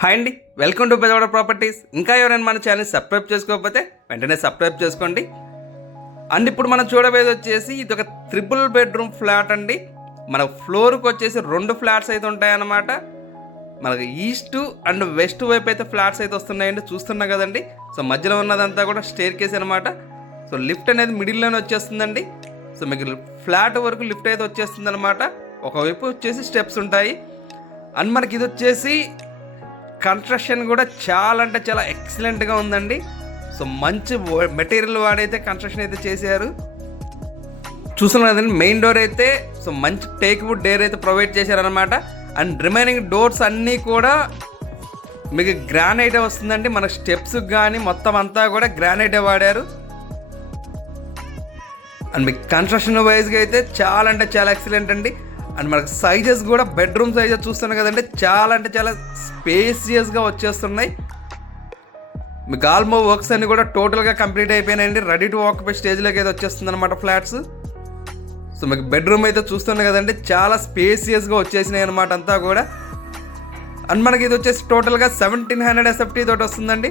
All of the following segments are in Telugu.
హాయ్ అండి, వెల్కమ్ టు బెజవాడ ప్రాపర్టీస్. ఇంకా ఎవరైనా మన ఛానల్ సబ్స్క్రైబ్ చేసుకోకపోతే వెంటనే సబ్స్క్రైబ్ చేసుకోండి. అండ్ ఇప్పుడు మనం చూడబోయేది వచ్చేసి ఇది ఒక 3 బెడ్రూమ్ ఫ్లాట్ అండి. మన ఫ్లోర్కి వచ్చేసి 2 ఫ్లాట్స్ అయితే ఉంటాయన్నమాట. మనకు ఈస్ట్ అండ్ వెస్ట్ వైపు అయితే ఫ్లాట్స్ అయితే వస్తున్నాయండి, చూస్తున్నాం కదండి. సో మధ్యలో ఉన్నదంతా కూడా స్టేర్ కేస్ అనమాట. సో లిఫ్ట్ అనేది మిడిల్లోనే వచ్చేస్తుందండి. సో మీకు ఫ్లాట్ వరకు లిఫ్ట్ అయితే వచ్చేస్తుంది అనమాట. ఒకవైపు వచ్చేసి స్టెప్స్ ఉంటాయి. అండ్ మనకి ఇది వచ్చేసి కన్స్ట్రక్షన్ కూడా చాలా అంటే చాలా ఎక్సలెంట్గా ఉందండి. సో మంచి మెటీరియల్ వాడైతే కన్స్ట్రక్షన్ అయితే చేశారు. చూస్తున్నాం కదండి, మెయిన్ డోర్ అయితే సో మంచి టేక్ వుడ్ డోర్ అయితే ప్రొవైడ్ చేశారనమాట. అండ్ రిమైనింగ్ డోర్స్ అన్నీ కూడా మీకు గ్రానైటే వస్తుందండి. మన స్టెప్స్ కానీ మొత్తం అంతా కూడా గ్రానైటే వాడారు. అండ్ మీకు కన్స్ట్రక్షన్ వైజ్గా అయితే చాలా అంటే చాలా ఎక్సలెంట్ అండి. అండ్ మనకు సైజెస్ కూడా బెడ్రూమ్ సైజెస్ చూస్తున్నాం కదండి, చాలా అంటే చాలా స్పేసియస్గా వచ్చేస్తున్నాయి. మీకు ఆల్మోస్ట్ వర్క్స్ అన్ని కూడా టోటల్గా కంప్లీట్ అయిపోయినాయండి. రెడీ టు ఆక్యుపై స్టేజ్లోకి అయితే వచ్చేస్తుంది అనమాట ఫ్లాట్స్. సో మీకు బెడ్రూమ్ అయితే చూస్తున్నాం కదండి, చాలా స్పేసియస్గా వచ్చేసినాయి అనమాట అంతా కూడా. అండ్ మనకి ఇది వచ్చేసి టోటల్గా 1700 SFT తోటి వస్తుందండి.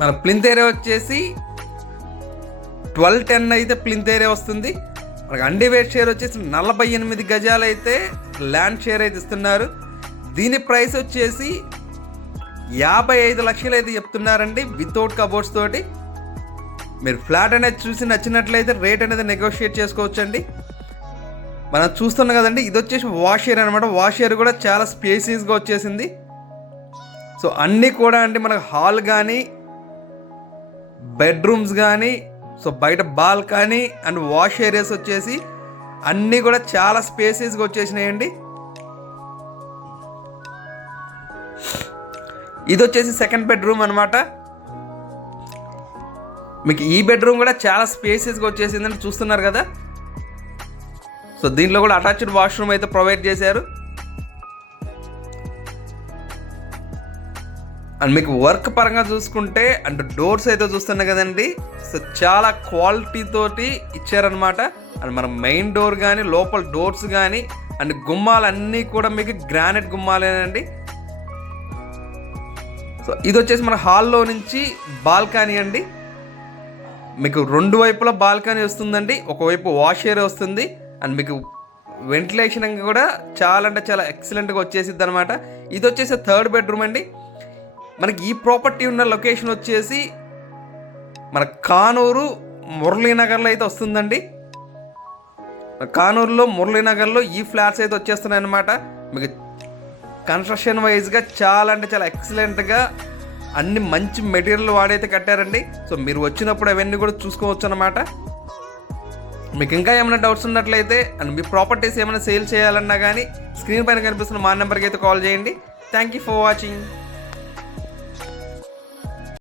మన ప్లింత్ ఏరియా వచ్చేసి 1210 అయితే ప్లింత్ ఏరియా వస్తుంది. మనకి అండివేట్ షేర్ వచ్చేసి 48 గజాలు అయితే ల్యాండ్ షేర్ అయితే ఇస్తున్నారు. దీని ప్రైస్ వచ్చేసి 55 లక్షలు అయితే చెప్తున్నారండి, వితౌట్ కబోర్డ్స్ తోటి. మీరు ఫ్లాట్ అనేది చూసి నచ్చినట్లయితే రేట్ అనేది నెగోషియేట్ చేసుకోవచ్చండి. మనం చూస్తున్నాం కదండి, ఇది వచ్చేసి వాష్ ఏరియా అనమాట. వాష్ ఏరియా కూడా చాలా స్పేసియస్గా వచ్చేసింది. సో అన్నీ కూడా అండి మనకు హాల్ కానీ బెడ్రూమ్స్ కానీ సో బయట బాల్కనీ అండ్ వాష్ ఏరియాస్ వచ్చేసి అన్నీ కూడా చాలా స్పేసెస్గా వచ్చేసినాయండి. ఇది వచ్చేసి సెకండ్ బెడ్రూమ్ అనమాట. మీకు ఈ బెడ్రూమ్ కూడా చాలా స్పేసెస్గా వచ్చేసిందని చూస్తున్నారు కదా. సో దీంట్లో కూడా అటాచ్డ్ వాష్రూమ్ అయితే ప్రొవైడ్ చేశారు. అండ్ మీకు వర్క్ పరంగా చూసుకుంటే అండ్ డోర్స్ అయితే చూస్తున్నాయి కదండి, సో చాలా క్వాలిటీ తోటి ఇచ్చారనమాట. అండ్ మన మెయిన్ డోర్ కానీ లోపల డోర్స్ కానీ అండ్ గుమ్మాలన్నీ కూడా మీకు గ్రానైట్ గుమ్మాలేనండి. సో ఇది వచ్చేసి మన హాల్లో నుంచి బాల్కనీ అండి. మీకు 2 వైపులా బాల్కనీ వస్తుందండి, ఒకవైపు వాష్ ఏరియా వస్తుంది. అండ్ మీకు వెంటిలేషన్ కూడా చాలా అంటే చాలా ఎక్సలెంట్గా వచ్చేసిద్ది అనమాట. ఇది వచ్చేసి థర్డ్ బెడ్రూమ్ అండి. మనకి ఈ ప్రాపర్టీ ఉన్న లొకేషన్ వచ్చేసి మన కానూరు మురళీనగర్లో అయితే వస్తుందండి. కానూరులో మురళీనగర్లో ఈ ఫ్లాట్స్ అయితే వచ్చేస్తున్నాయి అన్నమాట. మీకు కన్స్ట్రక్షన్ వైజ్గా చాలా అంటే చాలా ఎక్సలెంట్గా అన్ని మంచి మెటీరియల్ వాడైతే కట్టారండి. సో మీరు వచ్చినప్పుడు అవన్నీ కూడా చూసుకోవచ్చు అన్నమాట. మీకు ఇంకా ఏమైనా డౌట్స్ ఉన్నట్లయితే అండ్ మీ ప్రాపర్టీస్ ఏమైనా సేల్ చేయాలన్నా కానీ స్క్రీన్ పైన కనిపిస్తున్న మా నెంబర్కి అయితే కాల్ చేయండి. Thank you for watching.